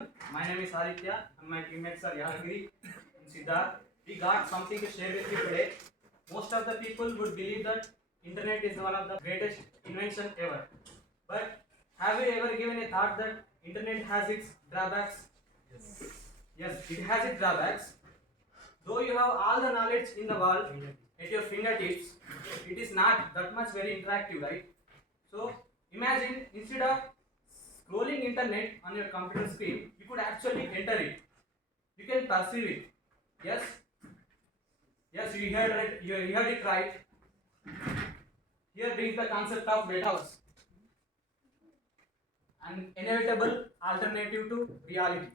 My name is Aditya and my teammates are Yadagiri and Siddharth. We got something to share with you today. Most of the people would believe that internet is one of the greatest invention ever. But have you ever given a thought that internet has its drawbacks? Yes, it has its drawbacks. Though you have all the knowledge in the world at your fingertips, it is not that much very interactive, right? So imagine instead of scrolling internet on your computer screen, you could actually enter it. You can perceive it. Yes, yes, you heard it right. Here brings the concept of metaverse, an inevitable alternative to reality.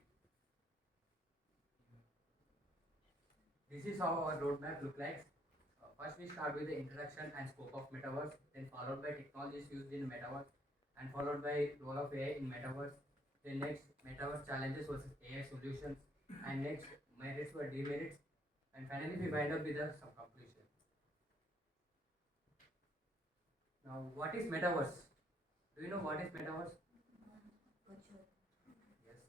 This is how our roadmap looks like. First, we start with the introduction and scope of metaverse, then followed by technologies used in metaverse, and followed by role of AI in metaverse. Then next, metaverse challenges versus AI solutions, and next, merits or demerits, and finally, we wind up with some conclusion. Now, what is metaverse? Do you know what is metaverse? Yes.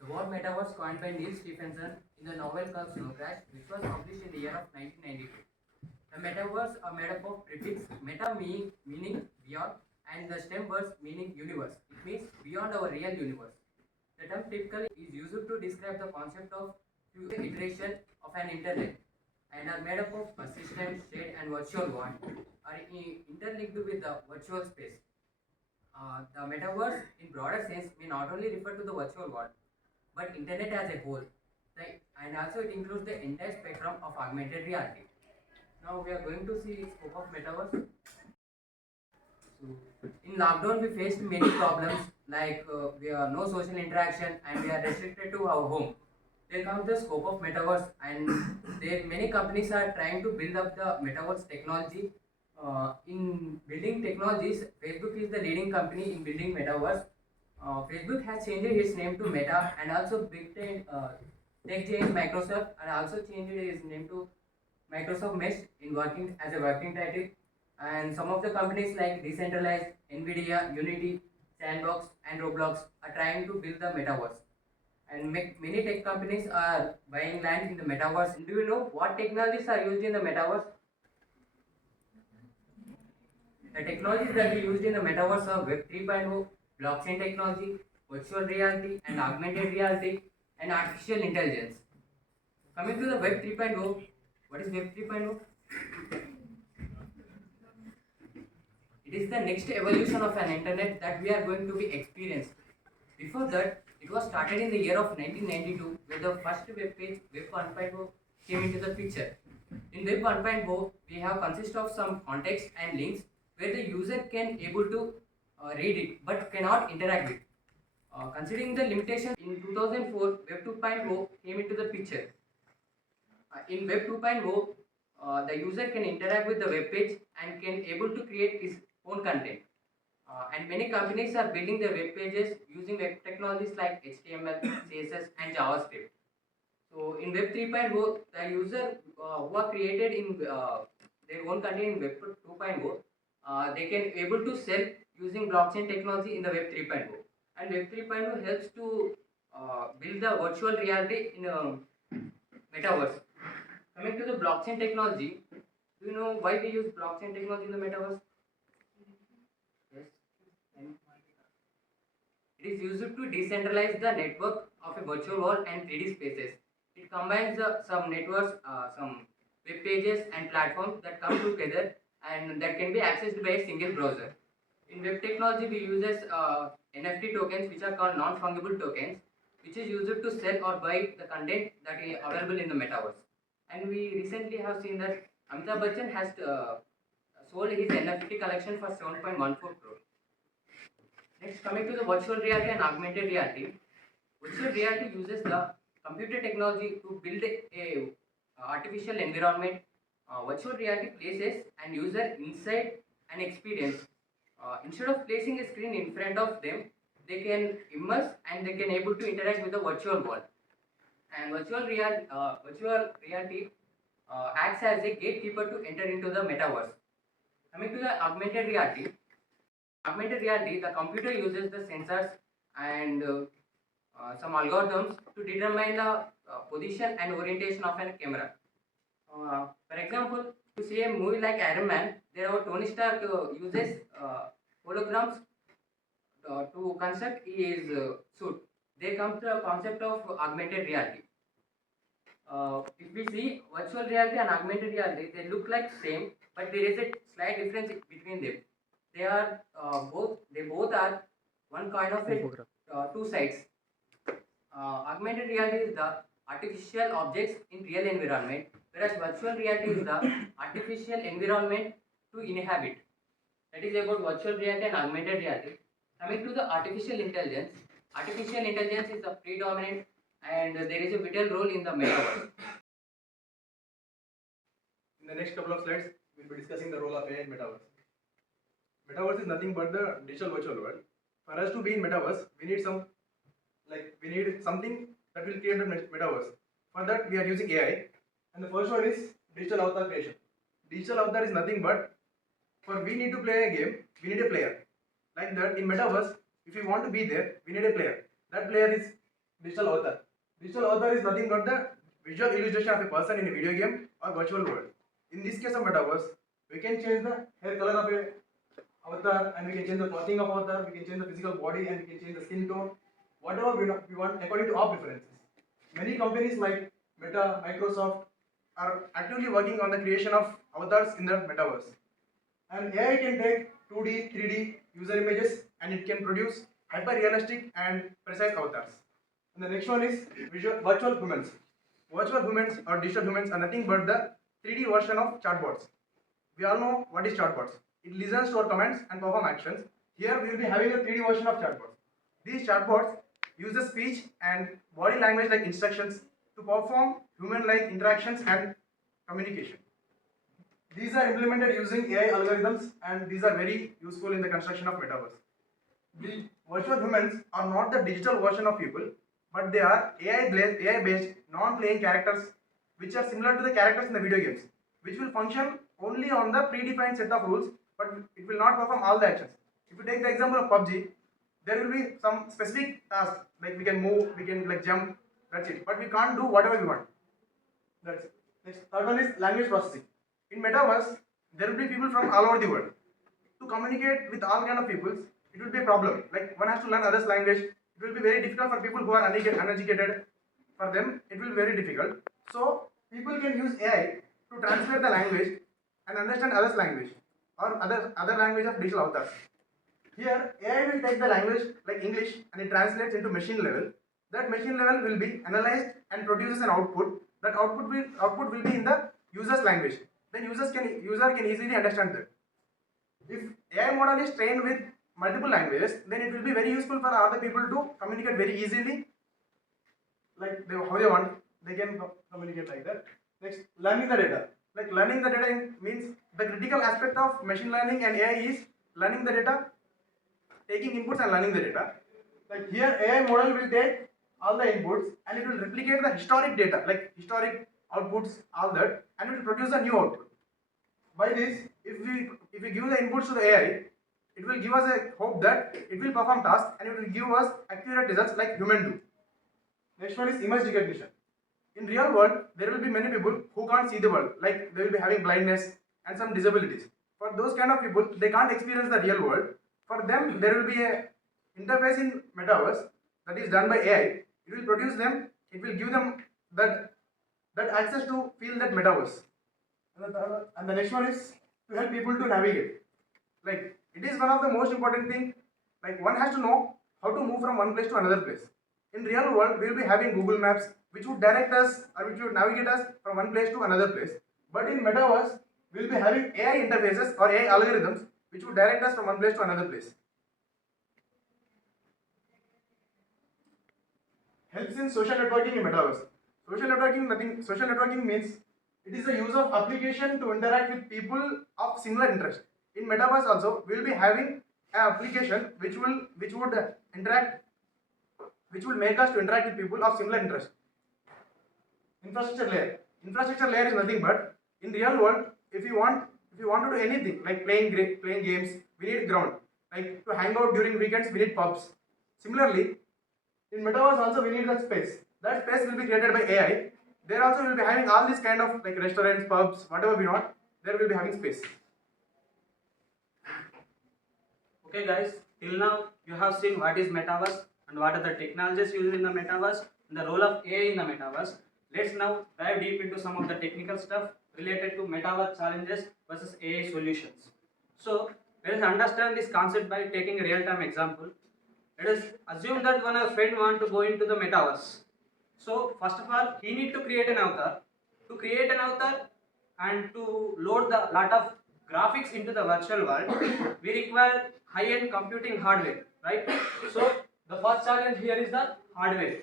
The word metaverse coined by Neil Stephenson in the novel called Snow Crash, which was published in the year of 1992. The metaverse are made up of prefix meta meaning beyond and the stem words meaning universe. It means beyond our real universe. The term typically is used to describe the concept of future iteration of an internet and are made up of persistent, shared and virtual world are interlinked with the virtual space. The metaverse in broader sense may not only refer to the virtual world but internet as a whole, right? And also it includes the entire spectrum of augmented reality. Now we are going to see scope of metaverse. So in lockdown we faced many problems like we have no social interaction and we are restricted to our home. Then comes the scope of metaverse and there many companies are trying to build up the metaverse technology. In building technologies, Facebook is the leading company in building metaverse. Facebook has changed its name to Meta and also tech giant Microsoft and also changed its name to Microsoft Mesh in working as a working title, and some of the companies like Decentralized, Nvidia, Unity, Sandbox, and Roblox are trying to build the metaverse. And many tech companies are buying land in the metaverse. Do you know what technologies are used in the metaverse? The technologies that are used in the metaverse are Web 3.0, blockchain technology, virtual reality, and augmented reality, and artificial intelligence. Coming to the Web 3.0, what is Web 3.0? It is the next evolution of an internet that we are going to be experienced. Before that, it was started in the year of 1992 where the first web page, Web 1.0, came into the picture. In Web 1.0, we have consist of some context and links where the user can able to read it but cannot interact with. Considering the limitation in 2004, Web 2.0 came into the picture. In Web 2.0, the user can interact with the web page and can able to create his own content. And many companies are building their web pages using web technologies like HTML, CSS, and JavaScript. So in Web 3.0, the user who are created in their own content in Web 2.0, they can able to sell using blockchain technology in the Web 3.0. And Web 3.0 helps to build the virtual reality in a metaverse. Coming to the blockchain technology, do you know why we use blockchain technology in the metaverse? Yes. And it is used to decentralize the network of a virtual world and 3D spaces. It combines some networks, some web pages and platforms that come together and that can be accessed by a single browser. In web technology, we use NFT tokens, which are called non-fungible tokens, which is used to sell or buy the content that is available in the metaverse. And we recently have seen that Amitabh Bachchan has sold his NFT collection for 7.14 crore. Next, coming to the virtual reality and augmented reality. Virtual reality uses the computer technology to build a artificial environment. Virtual reality places an user inside an experience. Instead of placing a screen in front of them, they can immerse and they can able to interact with the virtual world. And virtual reality acts as a gatekeeper to enter into the metaverse. Coming to the augmented reality, the computer uses the sensors and some algorithms to determine the position and orientation of a camera. For example, to see a movie like Iron Man, there are Tony Stark uses holograms to construct his suit. They come to a concept of augmented reality. If we see virtual reality and augmented reality, they look like same, but there is a slight difference between them. They both are one kind of a, two sides. Augmented reality is the artificial objects in real environment, whereas virtual reality is the artificial environment to inhabit. That is about virtual reality and augmented reality. Coming to the artificial intelligence is the predominant and there is a vital role in the metaverse. In the next couple of slides, we'll be discussing the role of AI in metaverse. Metaverse is nothing but the digital virtual world. For us to be in metaverse, we need something that will create the metaverse. For that, we are using AI, and the first one is digital avatar creation. Digital avatar is nothing but we need to play a game, we need a player. Like that, in metaverse, if you want to be there, we need a player. That player is digital avatar. Digital avatar is nothing but the visual illustration of a person in a video game or virtual world. In this case of metaverse, we can change the hair color of a avatar, and we can change the clothing of avatar, we can change the physical body, and we can change the skin tone, whatever we want according to our preferences. Many companies like Meta, Microsoft are actively working on the creation of avatars in the metaverse. And AI can take 2D, 3D user images and it can produce hyper realistic and precise avatars. And the next one is virtual humans. Virtual humans or digital humans are nothing but the 3D version of chatbots. We all know what is chatbots. It listens to our commands and perform actions. Here we will be having a 3D version of chatbots. These chatbots use the speech and body language like instructions to perform human-like interactions and communication. These are implemented using AI algorithms and these are very useful in the construction of metaverse. The virtual humans are not the digital version of people, but they are AI-based non-playing characters which are similar to the characters in the video games, which will function only on the predefined set of rules, but it will not perform all the actions. If you take the example of PUBG, there will be some specific tasks like we can move, we can like jump, that's it. But we can't do whatever we want. That's it. Next, third one is language processing. In metaverse, there will be people from all over the world. To communicate with all kind of peoples, it will be a problem. Like one has to learn others' language. It will be very difficult for people who are uneducated. For them, it will be very difficult. So people can use AI to translate the language and understand others' language or other language of digital avatars. Here, AI will take the language like English and it translates into machine level. That machine level will be analyzed and produces an output. That output will be in the user's language. Then user can easily understand that. If AI model is trained with multiple languages, then it will be very useful for other people to communicate very easily. Like how they want, they can communicate like that. Next, learning the data. Like learning the data means the critical aspect of machine learning and AI is learning the data, taking inputs and learning the data. Like here, AI model will take all the inputs and it will replicate the historic data, like historic outputs, all that, and it will produce a new output. By this, if we give the inputs to the AI, it will give us a hope that it will perform tasks and it will give us accurate results like human do. Next one is image recognition. In real world, there will be many people who can't see the world, like they will be having blindness and some disabilities. For those kind of people, they can't experience the real world. For them, there will be a interface in metaverse that is done by AI. It will produce them. It will give them that access to feel that metaverse. And the next one is to help people to navigate. Like it is one of the most important thing. Like one has to know how to move from one place to another place. In real world, we will be having Google Maps, which would direct us or which would navigate us from one place to another place. But in metaverse, we will be having AI interfaces or AI algorithms, which would direct us from one place to another place. Helps in social networking in metaverse. Social networking means it is the use of application to interact with people of similar interest. In metaverse also, we will be having an application which will make us to interact with people of similar interest. Infrastructure layer. Infrastructure layer is nothing but in real world, if you want to do anything like playing games, we need ground. Like to hang out during weekends, we need pubs. Similarly, In metaverse also we need that space. That space will be created by AI. There also will be having all these kind of like restaurants, pubs, whatever we want. There will be having space. Okay guys, till now you have seen what is metaverse and what are the technologies used in the metaverse and the role of AI in the metaverse. Let's now dive deep into some of the technical stuff related to metaverse challenges versus AI solutions. So let us understand this concept by taking a real-time example. Let us assume that one of our friend want to go into the metaverse. So first of all, he need to create an avatar. To create an avatar and to load the lot of graphics into the virtual world, we require high-end computing hardware, right? So the first challenge here is the hardware.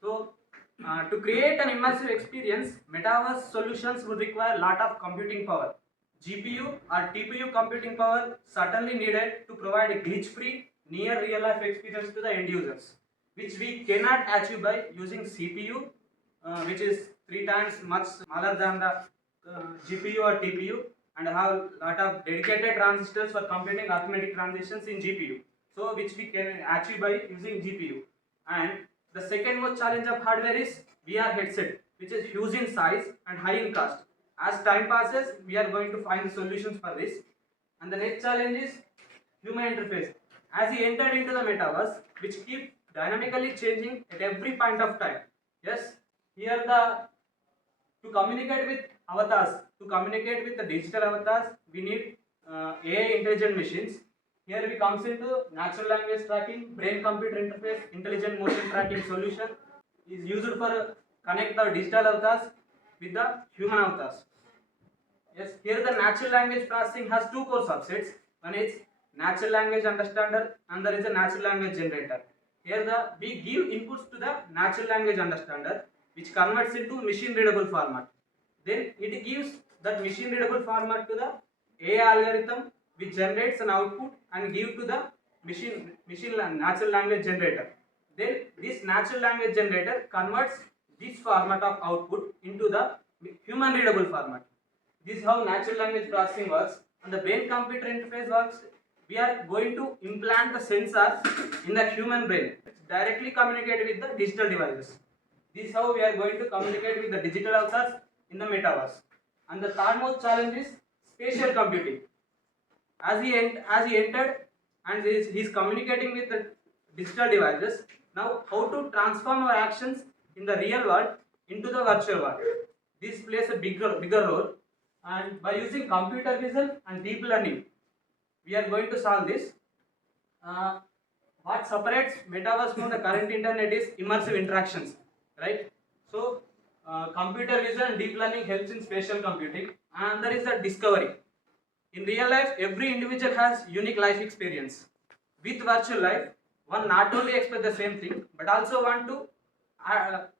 So to create an immersive experience, metaverse solutions would require a lot of computing power. GPU or TPU computing power certainly needed to provide a glitch-free, near real-life experience to the end users, which we cannot achieve by using CPU, which is 3 times much smaller than the GPU or TPU, and have lot of dedicated transistors for computing arithmetic transitions in GPU. So which we can achieve by using GPU. And the second most challenge of hardware is VR headset, which is huge in size and high in cost. As time passes, we are going to find the solutions for this. And the next challenge is human interface. As he entered into the metaverse, which keeps dynamically changing at every point of time. Yes, here the to communicate with avatars, to communicate with the digital avatars, we need AI intelligent machines. Here we comes into natural language tracking, brain computer interface, intelligent motion tracking solution is used for connect the digital avatars with the human avatars. Yes, here the natural language processing has two core subsets. One is natural language understander and there is a natural language generator. Here we give inputs to the natural language understander which converts into machine readable format. Then it gives that machine readable format to the AI algorithm which generates an output and give to the natural language generator. Then this natural language generator converts this format of output into the human readable format. This is how natural language processing works. And the brain computer interface works. We are going to implant the sensors in the human brain. Directly communicate with the digital devices. This is how we are going to communicate with the digital avatars in the metaverse. And the third most challenge is spatial computing. As he entered and he is communicating with the digital devices. Now, how to transform our actions in the real world into the virtual world. This plays a bigger role. And by using computer vision and deep learning, we are going to solve this. What separates metaverse from the current internet is immersive interactions, right? So computer vision and deep learning helps in spatial computing, and there is the discovery. In real life, every individual has unique life experience. With virtual life, one not only expect the same thing, but also want to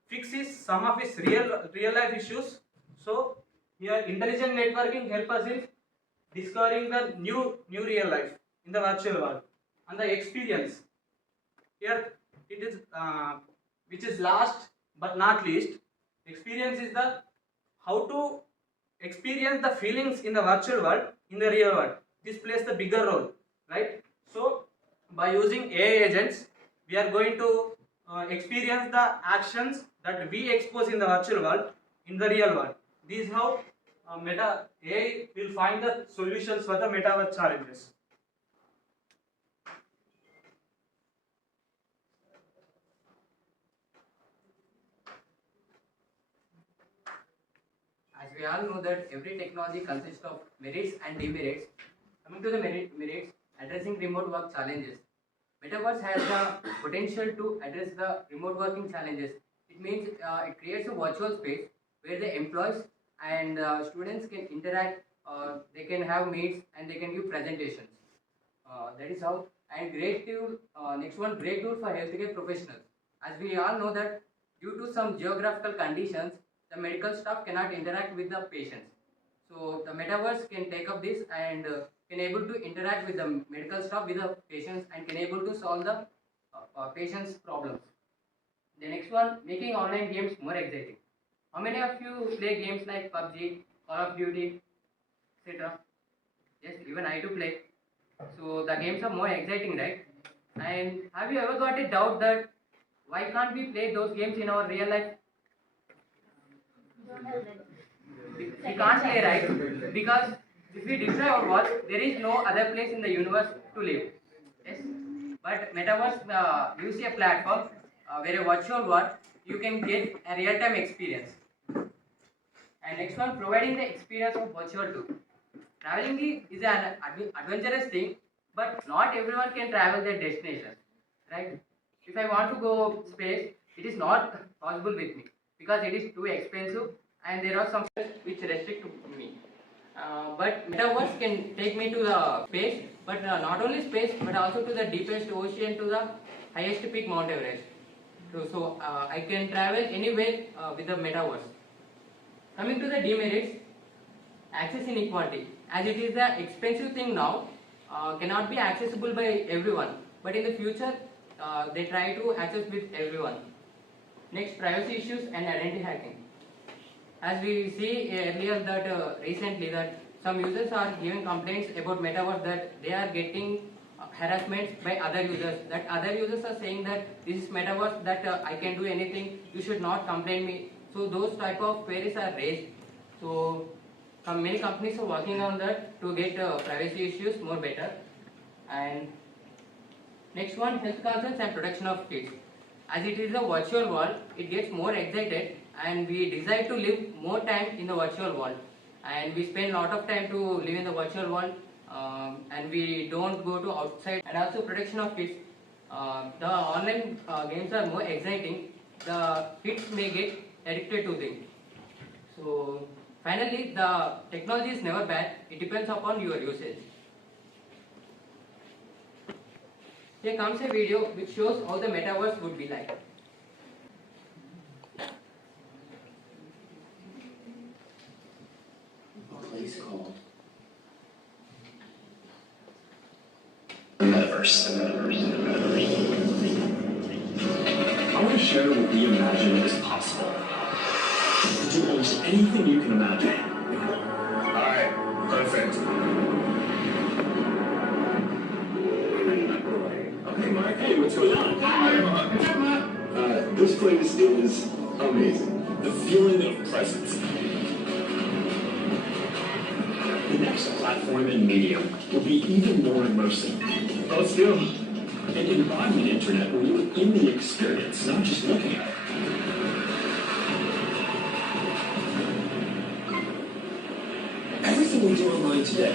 fix some of his real life issues. So here, intelligent networking help us in discovering the new real life in the virtual world and the experience. Here it is which is last but not least. Experience is the how to experience the feelings in the virtual world in the real world. This plays the bigger role, right? So by using AI agents, we are going to experience the actions that we expose in the virtual world in the real world. This is how Meta AI will find the solutions for the metaverse challenges. As we all know that every technology consists of merits and demerits. Coming to the merits, addressing remote work challenges. Metaverse has the potential to address the remote working challenges. It means it creates a virtual space where the employees and students can interact, they can have meets and they can give presentations. That is how. And great tool, next one, great tool for healthcare professionals. As we all know that due to some geographical conditions, the medical staff cannot interact with the patients. So the metaverse can take up this and can able to interact with the medical staff with the patients and can able to solve the patients' problems. The next one, making online games more exciting. How many of you play games like PUBG, Call of Duty, etc.? Yes, even I do play. So the games are more exciting, right? And have you ever got a doubt that Why can't we play those games in our real life? We can't play, right? Because if we destroy our world, there is no other place in the universe to live. Yes. But Metaverse gives you a platform where a virtual world you can get a real-time experience. And next one, providing the experience of virtual tour. Traveling is an adventurous thing, but not everyone can travel their destination, right? If I want to go space, it is not possible with me because it is too expensive and there are some which restrict me. But Metaverse can take me to the space, but not only space, but also to the deepest ocean, to the highest peak, Mount Everest. So I can travel anywhere with the Metaverse. Coming to the demerits, access inequality. As it is an expensive thing now, cannot be accessible by everyone. But in the future, they try to access with everyone. Next, privacy issues and identity hacking. As we see earlier that recently that some users are giving complaints about Metaverse that they are getting harassment by other users. That other users are saying that this is Metaverse, that I can do anything, you should not complain me. So those type of queries are raised. So many companies are working on that to get privacy issues more better. And next one, health concerns and protection of kids. As it is a virtual world, it gets more excited and we desire to live more time in the virtual world. And we spend a lot of time to live in the virtual world and we don't go to outside. And also protection of kids. The online games are more exciting. The kids may get addicted to them. So finally, the technology is never bad. It depends upon your usage. Here comes a video which shows how the metaverse would be like. A place called METAVERSE. I want to share what we imagine is possible. To do almost anything you can imagine. Alright, perfect. Okay, Mark. Hey, what's going on? Hi, this place is amazing. The feeling of presence. The next platform and medium will be even more immersive. Let's go. An embodied internet where you're in the experience, not just looking at it. Everything we do online today,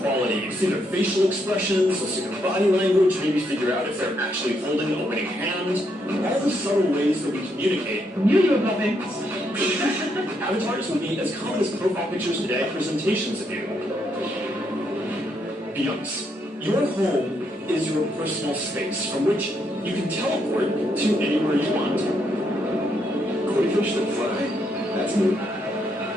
quality, you see their facial expressions, you'll see their body language, maybe figure out if they're actually holding an opening hand, all the subtle ways that we communicate. Knew you were coming. Avatars will be as common as profile pictures today, presentations of you. Beyond this, your home is your personal space from which you can teleport to anywhere you want. Koi fish that fly? That's new.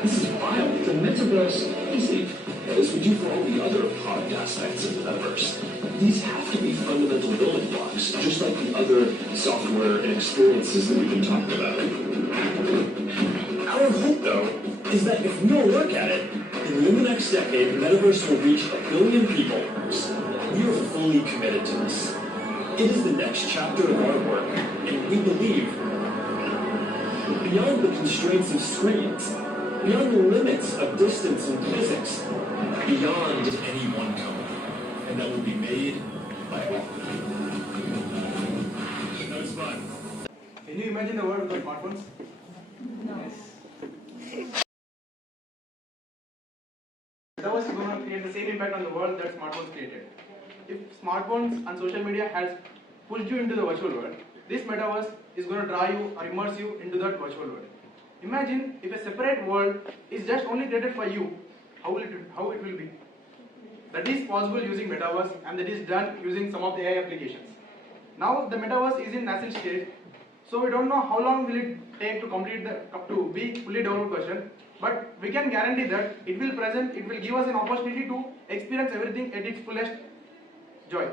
This is wild. The metaverse is it. As we do for all the other podcast sites in the metaverse, these have to be fundamental building blocks, just like the other software and experiences that we've been talking about. Our hope, though, is that if we all work at it, in the next decade, the metaverse will reach 1 billion people. We are fully committed to this. It is the next chapter of our work, and we believe beyond the constraints of screens, beyond the limits of distance and physics, beyond any one company, and that will be made by all. That was fun. Can you imagine the world without smartphones? Metaverse is going to create the same impact on the world that smartphones created. If smartphones and social media has pushed you into the virtual world, this metaverse is going to draw you or immerse you into that virtual world. Imagine if a separate world is just only created for you, how it will be. That is possible using metaverse, and that is done using some of the AI applications. Now the metaverse is in nascent stage, so we don't know how long will it take to be fully developed version. But we can guarantee that it will give us an opportunity to experience everything at its fullest joy.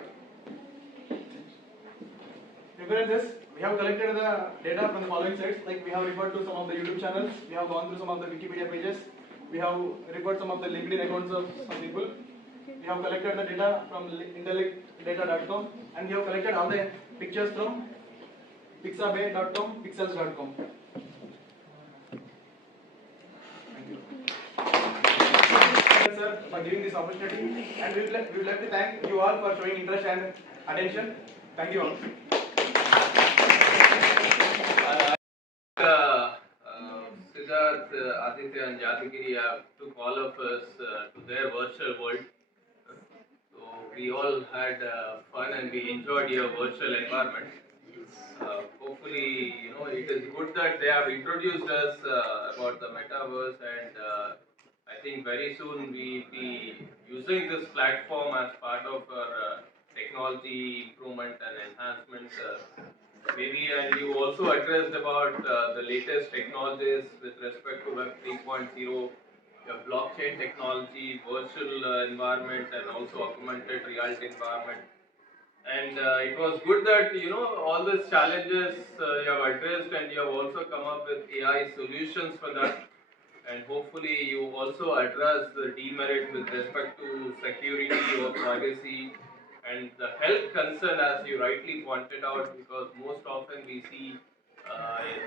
Regarding this, we have collected the data from the following sites, like we have referred to some of the YouTube channels, we have gone through some of the Wikipedia pages, we have referred some of the LinkedIn accounts of some people, we have collected the data from intellectdata.com, and we have collected all the pictures from pixabay.com, pixels.com. Thank you. Sir, for giving this opportunity, and we would like to thank you all for showing interest and attention. Thank you all. Siddharth, Aditya, and Jadagiri took all of us to their virtual world. So we all had fun and we enjoyed your virtual environment. Hopefully, it is good that they have introduced us about the metaverse, and I think very soon we'll be using this platform as part of our technology improvement and enhancement. Maybe, and you also addressed about the latest technologies with respect to Web 3.0, blockchain technology, virtual environment, and also augmented reality environment. And it was good that all these challenges you have addressed, and you have also come up with AI solutions for that. And hopefully, you also address the demerit with respect to security or privacy and the health concern, as you rightly pointed out, because most often we see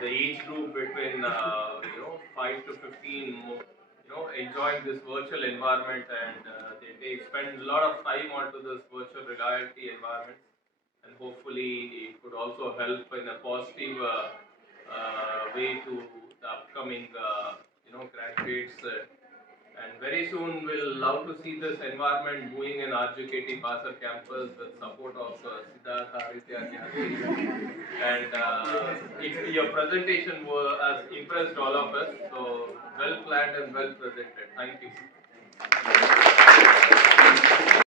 the age group between 5 to 15, enjoying this virtual environment, and they spend a lot of time onto this virtual reality environment, and hopefully it could also help in a positive way to the upcoming graduates. And very soon we'll love to see this environment moving in RJKT Basar campus with support of Siddhartha, Aditya, and Jagiri. And your presentation has impressed all of us. So well planned and well presented. Thank you.